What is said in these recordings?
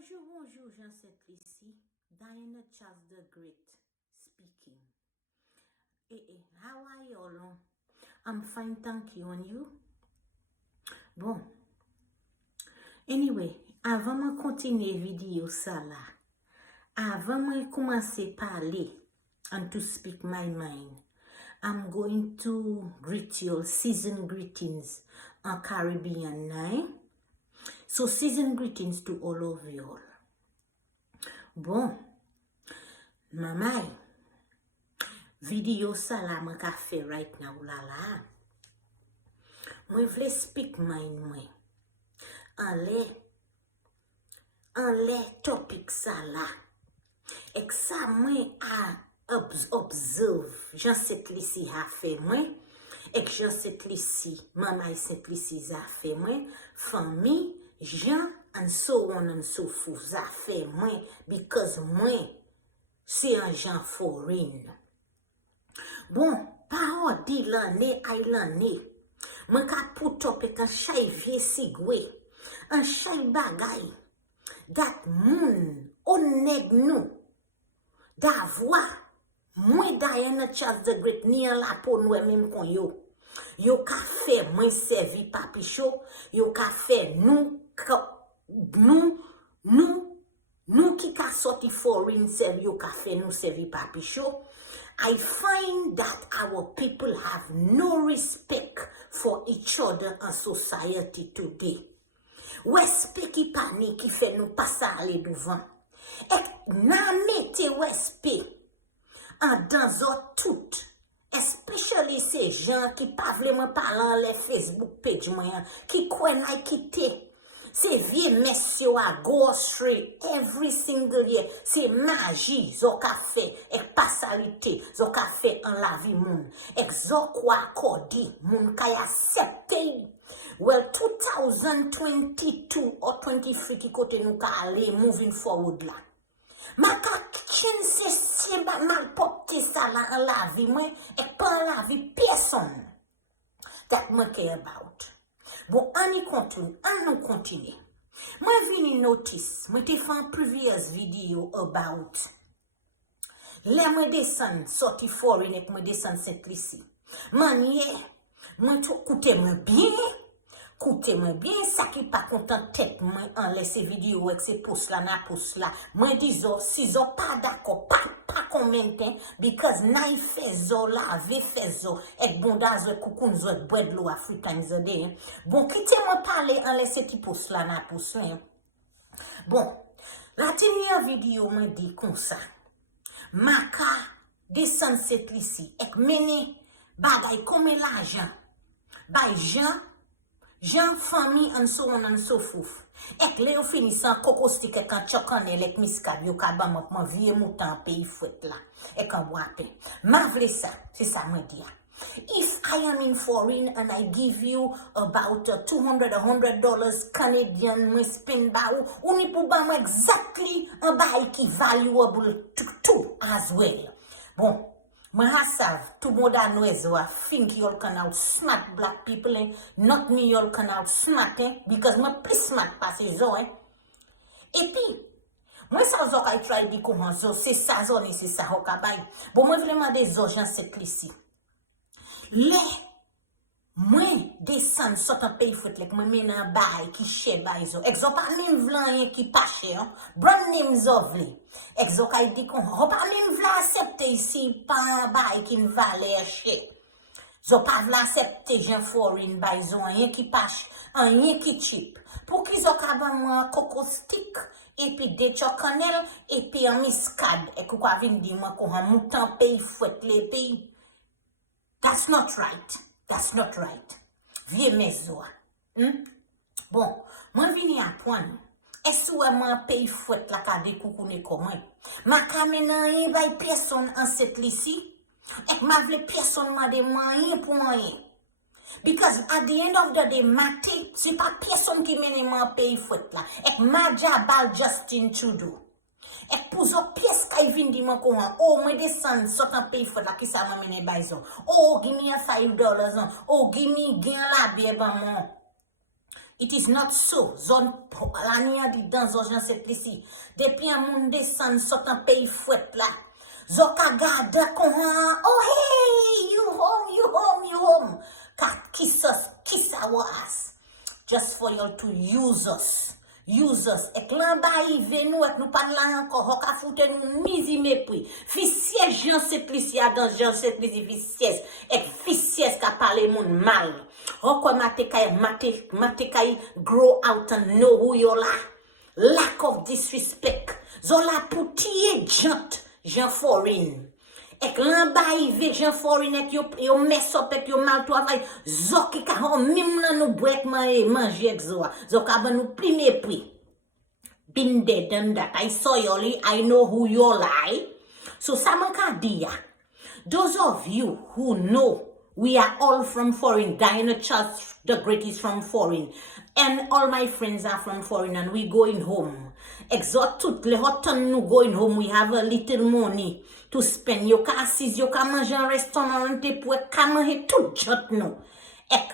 Bonjour, Jean-Sept Diana Charles the Great speaking. How are you all? I'm fine, thank you. And you? Bon. Anyway, avant de continuer la vidéo ça là, avant de commencer à parler and to speak my mind, I'm going to greet you all season greetings en Caribbean night. So season greetings to all of you all. Bon, mamay, video ça là moi ka fait right now là. Moi vle speak mind moi. En les topic ça là. Et ça moi a observe Jean-Sept a fait moi. Et que Jean-Sept maman Sept a fait moi, famille Jean and so on and so forth a fait moi because moi c'est un Jean foreign. Bon, parole dit l'année ay l'année. Moi ka put up et un chay vie sigwe. Un chay bagay. Dat moun oneg nou. Da voix. Moi Diana Charles the Great ni an la pou nou même kon yo. Yo ka fait moi servi papi chaud. Yo ka fait nous qui ka sorti foreign servi yo ka fait nous servi papi chaud. I find that our people have no respect for each other in society today. Respect qui pani qui fait nous passer aller devant. Et na mette respect en dans tout. Especially ces gens qui pas vraiment parler les Facebook page moi qui connaissent quitter. C'est vieux messieurs à grocery every single year. C'est magie, zo ka fait, et pasalité, zo ka fait en la vie moun. Et zo kwa akodi, moun kay accepté. Well, 2022 or 23 qui kote nou ka ale moving forward là. Ma ka chen se mal popte ça là en la vie moi, et pas la vie personne. That me care about. Bon, on continue. Moi, vini notice, moi te fait un previous video about les moi descend sorti foreign et moi descend cette ici. Manye, moi tout Coutez moi bien, ça qui pas content tête moi en laisser vidéo avec ces pouces là na pouce là. Moi disons si zo pas d'accord, pas commenter because nai fezo la ve fezo et bon dans coucou zo boire de l'eau africaine zode. Bon quittez-moi parler en laisser petit pouce là na pouce là. Bon, la dernière vidéo moi dit comme ça. Maka descend cette ici et mener bagay comme l'argent. Bay Jean famille and so on and so forth. Ek le yo finisan koko stick et kan chokane lek miskab yo ka ba ma vie moutan pays fouet la. Et kan wape. Ma vle ça, c'est ça moi dia. If I am in foreign and I give you about $200 $100 Canadian me spend ba ou ni pou ba mo exactly un bail qui valuable to as well. Bon, I have tout le monde a know think you all can outsmart black people and not me you all can outsmart because moi plus smart pas ces gens et puis moi ça zo ka try di comment c'est ça zone c'est ça ho ka bay bon moi vraiment des gens cette ici les moi descend sort un pays foot like moi mena bay qui cher bay zo exemple pas même vlan qui pas cher brand name zovli exemple ka dit qu'on pas même vlan accepter ici pas bay qui valeur cher zo pas vlan accepter gen foreign bay zo rien qui pas rien qui cheap pour qu'ils zo ka ban moi coco stick et puis des chocanel et puis un miscad et quoi vinn di moi ko un mouton pays foot les pays. That's not right. That's not right. Vieux mesoa. Bon, moi vini à point. Est-ce que moi pays fouette la ka de koukoune comment? Ma kamena y bay personne en cette ici. Et ma vle personne m'a de moyen pour moyen. Because at the end of the day, mate, c'est pas personne qui mène moi pays fouette là. Et ma jabal Justin Trudeau. Et pour zo pièce kay vin di man ko oh moi descend sort un pays for la ki sa m'a mené baison oh give me $5 oh give me gain la bien ban mon It is not so. Zone l'année a dit dans zone cette ici. Depuis un monde descend sort un pays fouette là. Zoka garde kon oh hey you home. Kat kiss our ass. Just for you to use us. Use us. Ek lan ba yive nou ek nou pa la encore. Hoka foute nou mizi mépris. Fi siège Jean cette ici a dans Jean cette ici fi siège. Ek fi siège ka parle moun mal. Roko mate kay grow out and know who you are. Lack of disrespect. Zola poutie Jean foreign. Ek lan ba yive Jean foreign ek yo mess up ek yo mal travail. Zoki ka ho mim nan nou break manje ek zoa. Zoka ban nou pli mépris. Been there, done that. I saw you, I know who you lie. So Samaka Dia, those of you who know we are all from foreign, Diana Charles the Great is from foreign, and all my friends are from foreign, and we going home. Exhort tout le hotan nous going home, we have a little money to spend. You can assist, you can manger en restaurant, te pou ka manger tout jot nou. Ek,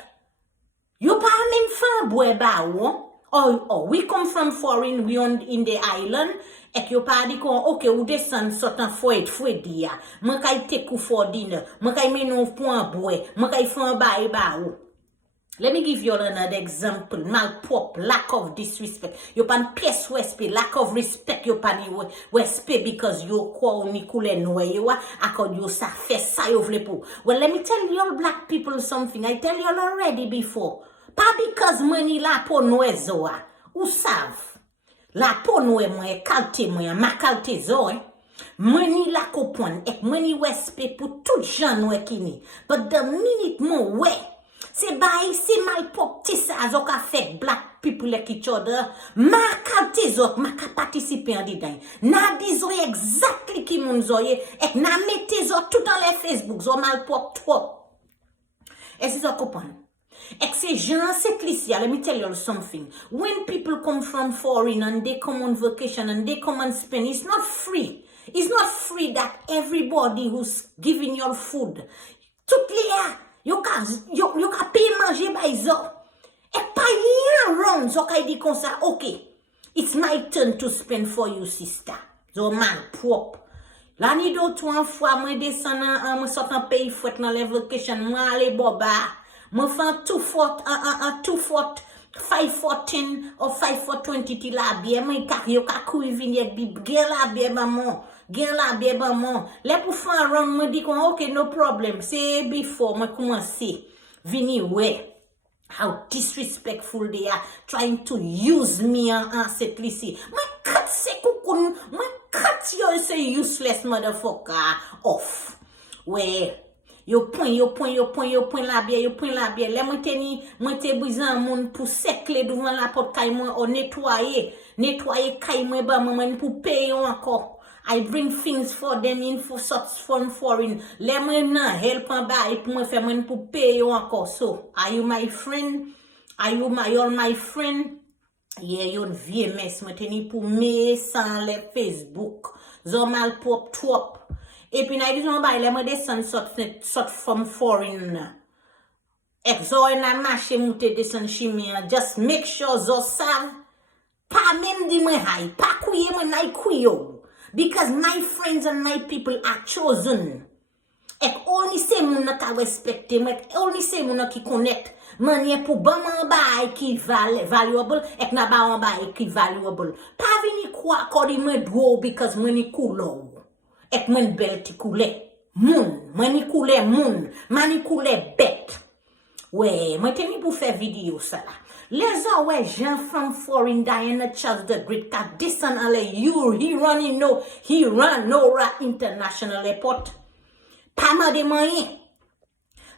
you pa men fan boy ba ou? Oh, we come from foreign, we on in the island. Ek yo pa di kon, okay, ou descend sotan fouet dia. Man kay take ou for dinner. Man kay menon pou an boy. Man kay fan ba ou. Let me give you another example. Malprop, lack of disrespect. You pan pièce respect, lack of respect. You pan respect because you kwa ni kule noue you a akod you sa fe sa yo vle pou. Well, let me tell you all black people something. I tell you all already before. Pas because money la po noue zoa. Ou sav. La po noue mwen kalte mwen, ma kalte zo. Money la kopon. Ek money respect pou tout jan noue kini. But the minute mo we. Se bay, se malpop ti sa zo ka fek black people like each other. Ma kalte zot, ma ka participe an di dan. Na di zo exactly ki moun zoye. Ek na mette zo tout an le Facebook. Zo malpop trop. E si zo kopon. Ek se jan set lisia, let me tell you something. When people come from foreign and they come on vacation and they come and spend, it's not free. It's not free that everybody who's giving your food. Tout liya. You ka pay manger by zo. Ek pa yon wrong. Zo ka di kon sa, okay, it's my turn to spend for you, sister. Zo man, prop. L'année d'autre, une fois, moi descend moi sort un pays fouette dans les vacations, moi aller boba. Moi fais two fort 514 or 520 ti la bien, moi yo ka koui vini ek bi gen la bien maman. Gen la bien maman. Les pour faire run me dit kon okay, no problem. C'est before moi commencer vini ouais. How disrespectful they are trying to use me en cette lycée. Moi cut se koukoun, moi cut yo say useless motherfucker off. Ouais. Yo point la bière. Les moi te brisant moun pour sekle devant la porte kay moi on nettoyer kay moi ba moi pour payer encore. I bring things for them in for such from foreign. Les moi nan help en ba et pour moi faire moi pour payer encore. So, are you my friend? Are you my friend? Yeah, yon vie mes moi teni pour me sans les Facebook. Zo mal pop trop. Et puis, na disons, bah, les descend sort from foreign. Exo na marché moute descend chimia. Just make sure zo sal. Pa même di mwen hay. Pa kouye mwen nay kouyo. Because my friends and my people are chosen. Ek only se moun na ka respecte. Ek only se moun na ki connect. Manye pou ban man ba ki valuable. Ek na ba man ba ki valuable. Pa vini kwa kodi mwen dwo because mweni kulo. Ek mwen bel ti koule. Mweni koule moun. Mweni koule bet. Ouais, mwen teni pou fè video sa la. Les ouais, Jean from foreign Diana Charles the Great ka disan ale he run Nora International Airport. Pa ma de manye.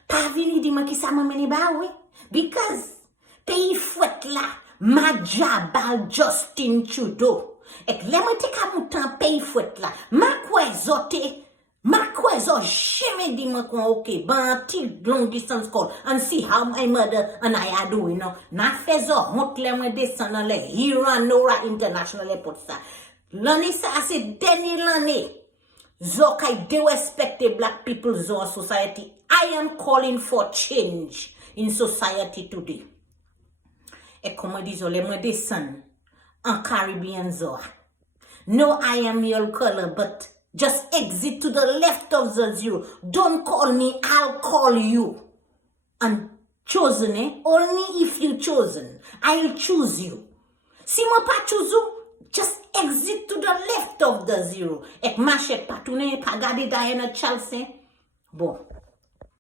Pa vini di man ki sa mwen meni ba we. Because peyi fwet la Majabal Justin Trudeau. Ek le mwen te ka moutan peyi fwet la. Ma kwe zo sheme di mwen kon okay. Ban ti long distance call and see how my mother and I are doing. Na fe zo mot le mwen desan nan le Hiran Nora International Airport sa. L'année sa se deni l'année. Zo kay de respecte black people zo society. I am calling for change in society today. Et comme disons, les moi descend en Caribbean zone. No, I am your color, but just exit to the left of the zero. Don't call me, I'll call you. And chosen, only if you chosen. I'll choose you. Si moi pas choose you, just exit to the left of the zero. Et marche pas tourner, pas garder Diana Chelsea. Bon.